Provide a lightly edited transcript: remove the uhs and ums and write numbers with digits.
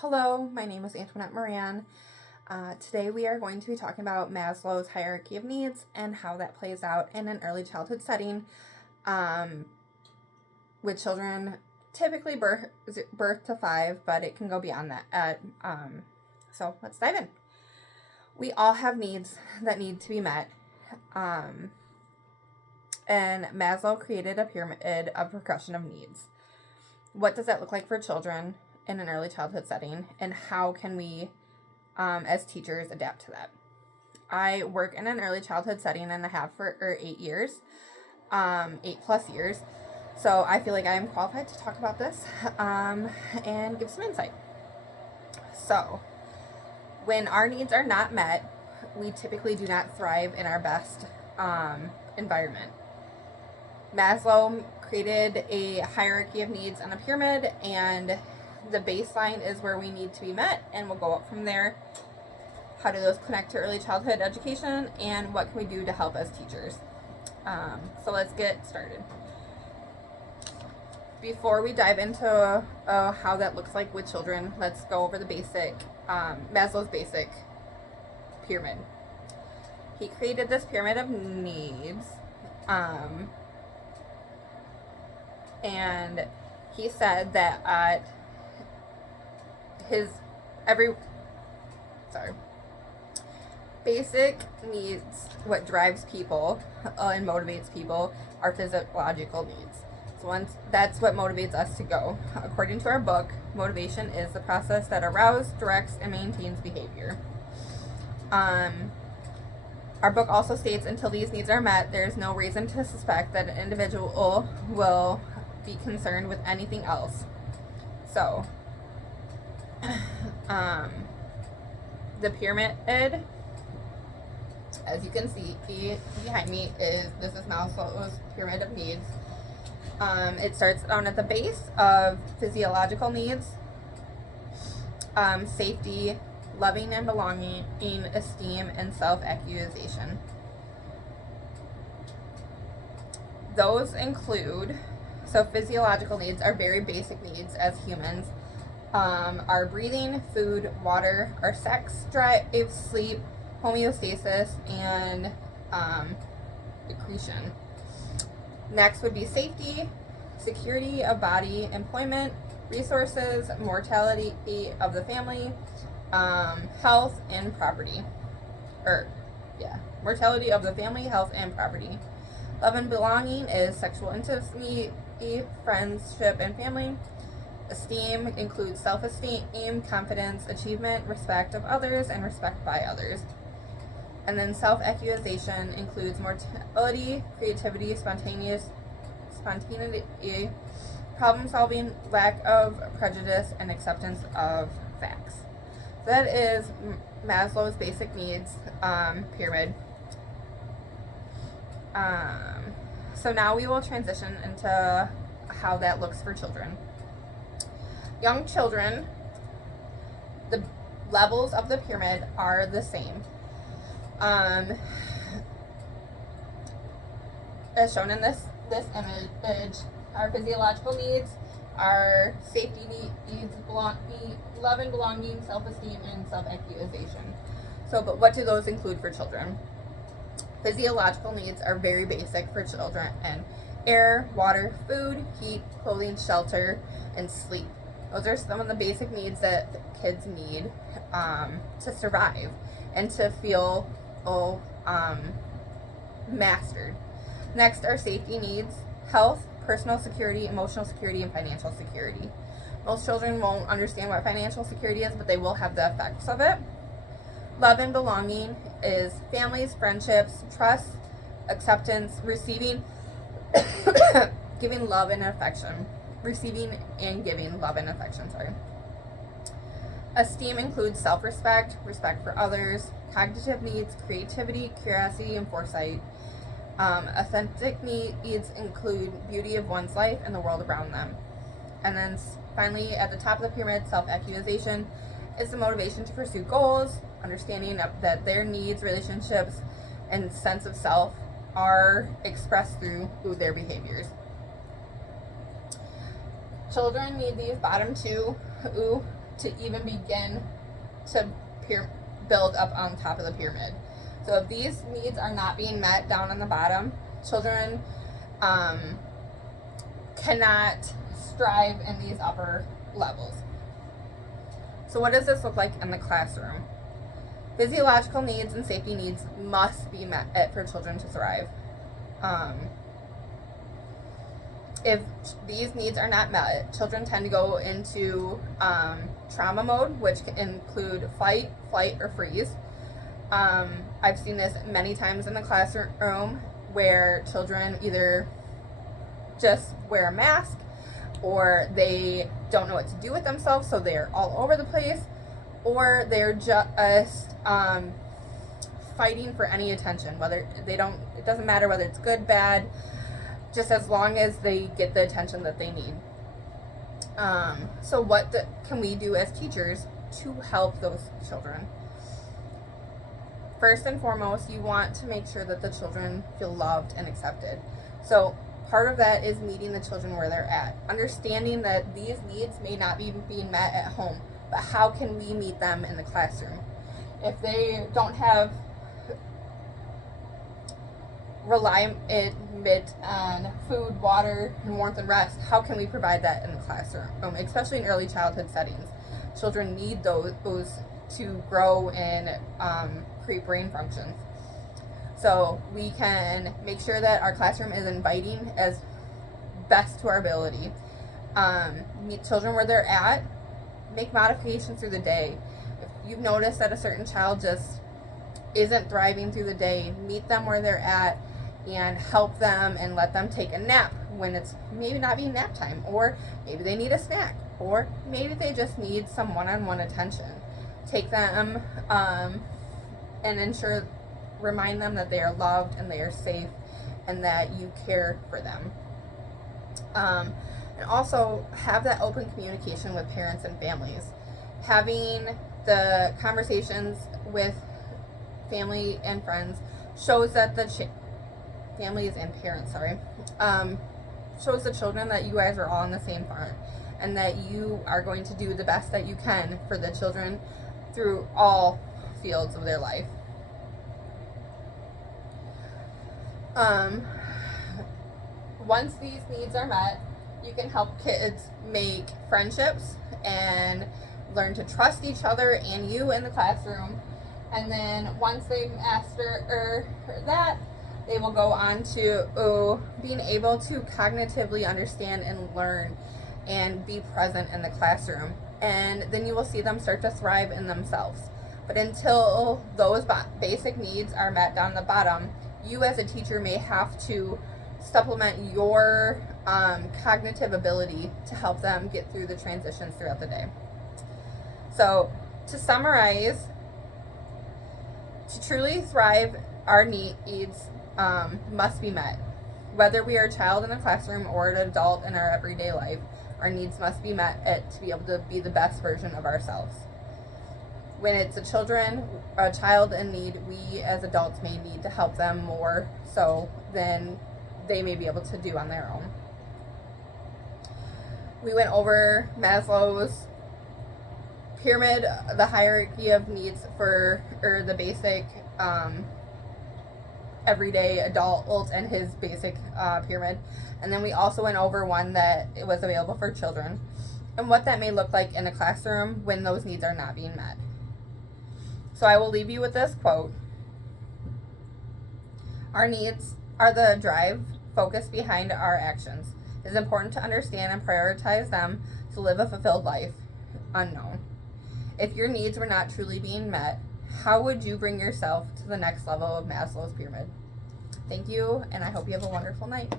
Hello, my name is Antoinette Moran. Today we are going to be talking about Maslow's hierarchy of needs and how that plays out in an early childhood setting with children typically birth to 5, but it can go beyond that. So let's dive in. We all have needs that need to be met. And Maslow created a pyramid of progression of needs. What does that look like for children in an early childhood setting, and how can we, as teachers, adapt to that? I work in an early childhood setting and I have for 8 years, 8+ years. So I feel like I am qualified to talk about this and give some insight. So when our needs are not met, we typically do not thrive in our best environment. Maslow created a hierarchy of needs on a pyramid, and the baseline is where we need to be met, and we'll go up from there. How do those connect to early childhood education, and what can we do to help as teachers? So let's get started. Before we dive into how that looks like with children, let's go over the basic, Maslow's basic pyramid. He created this pyramid of needs, and he said that at basic needs, what drives people and motivates people, are physiological needs. So that's what motivates us to go. According to our book, motivation is the process that arouses, directs, and maintains behavior. Our book also states until these needs are met, there is no reason to suspect that an individual will be concerned with anything else. So, the pyramid, as you can see behind me, this is Maslow's pyramid of needs. It starts down at the base of physiological needs, safety, loving and belonging, esteem, and self-actualization. Those include, so physiological needs are very basic needs as humans. Our breathing, food, water, our sex drive, sleep, homeostasis, and accretion. Next would be safety, security of body, employment, resources, mortality of the family, health and property. Mortality of the family, health and property. Love and belonging is sexual intimacy, friendship, and family. Esteem includes self-esteem, confidence, achievement, respect of others, and respect by others. And then self-actualization includes mortality, creativity, spontaneity, problem-solving, lack of prejudice, and acceptance of facts. So that is Maslow's basic needs pyramid. So now we will transition into how that looks for children. Young children, the levels of the pyramid are the same. As shown in this image, our physiological needs, our safety needs, love and belonging, self-esteem, and self-actualization. So, but what do those include for children? Physiological needs are very basic for children, and air, water, food, heat, clothing, shelter, and sleep. Those are some of the basic needs that kids need to survive and to feel mastered. Next are safety needs, health, personal security, emotional security, and financial security. Most children won't understand what financial security is, but they will have the effects of it. Love and belonging is families, friendships, trust, acceptance, receiving, giving love and affection. Receiving and giving love and affection, Esteem includes self-respect, respect for others, cognitive needs, creativity, curiosity, and foresight. Authentic needs include beauty of one's life and the world around them. And then finally, at the top of the pyramid, self-actualization is the motivation to pursue goals, understanding that their needs, relationships, and sense of self are expressed through their behaviors. Children need these bottom two to even begin to build up on top of the pyramid. So if these needs are not being met down on the bottom, children cannot strive in these upper levels. So what does this look like in the classroom? Physiological needs and safety needs must be met for children to thrive. If these needs are not met, children tend to go into trauma mode, which can include fight, flight, or freeze. I've seen this many times in the classroom where children either just wear a mask or they don't know what to do with themselves, so they're all over the place, or they're just fighting for any attention. It doesn't matter whether it's good, bad, just as long as they get the attention that they need. So what can we do as teachers to help those children? First and foremost, you want to make sure that the children feel loved and accepted. So part of that is meeting the children where they're at, understanding that these needs may not be being met at home, but how can we meet them in the classroom? If they don't have reliance on food, water, and warmth and rest, how can we provide that in the classroom, especially in early childhood settings? Children need those to grow and create brain functions. So we can make sure that our classroom is inviting as best to our ability. Meet children where they're at, make modifications through the day. If you've noticed that a certain child just isn't thriving through the day, meet them where they're at and help them and let them take a nap when it's maybe not being nap time, or maybe they need a snack, or maybe they just need some one-on-one attention. Take them and remind them that they are loved and they are safe and that you care for them. And also have that open communication with parents and families. Having the conversations with family and friends shows that families and parents, shows the children that you guys are all on the same front and that you are going to do the best that you can for the children through all fields of their life. Once these needs are met, you can help kids make friendships and learn to trust each other and you in the classroom. And then once they master that, they will go on to being able to cognitively understand and learn and be present in the classroom. And then you will see them start to thrive in themselves. But until those basic needs are met down the bottom, you as a teacher may have to supplement your cognitive ability to help them get through the transitions throughout the day. So to summarize, to truly thrive, our needs must be met. Whether we are a child in the classroom or an adult in our everyday life, our needs must be met to be able to be the best version of ourselves. When it's a child in need, we as adults may need to help them more so than they may be able to do on their own. We went over Maslow's pyramid, the hierarchy of needs for the basic everyday adult and his basic pyramid. And then we also went over one that was available for children and what that may look like in a classroom when those needs are not being met. So I will leave you with this quote. Our needs are the drive focus behind our actions. It is important to understand and prioritize them to live a fulfilled life. Unknown. If your needs were not truly being met, how would you bring yourself to the next level of Maslow's pyramid? Thank you, and I hope you have a wonderful night.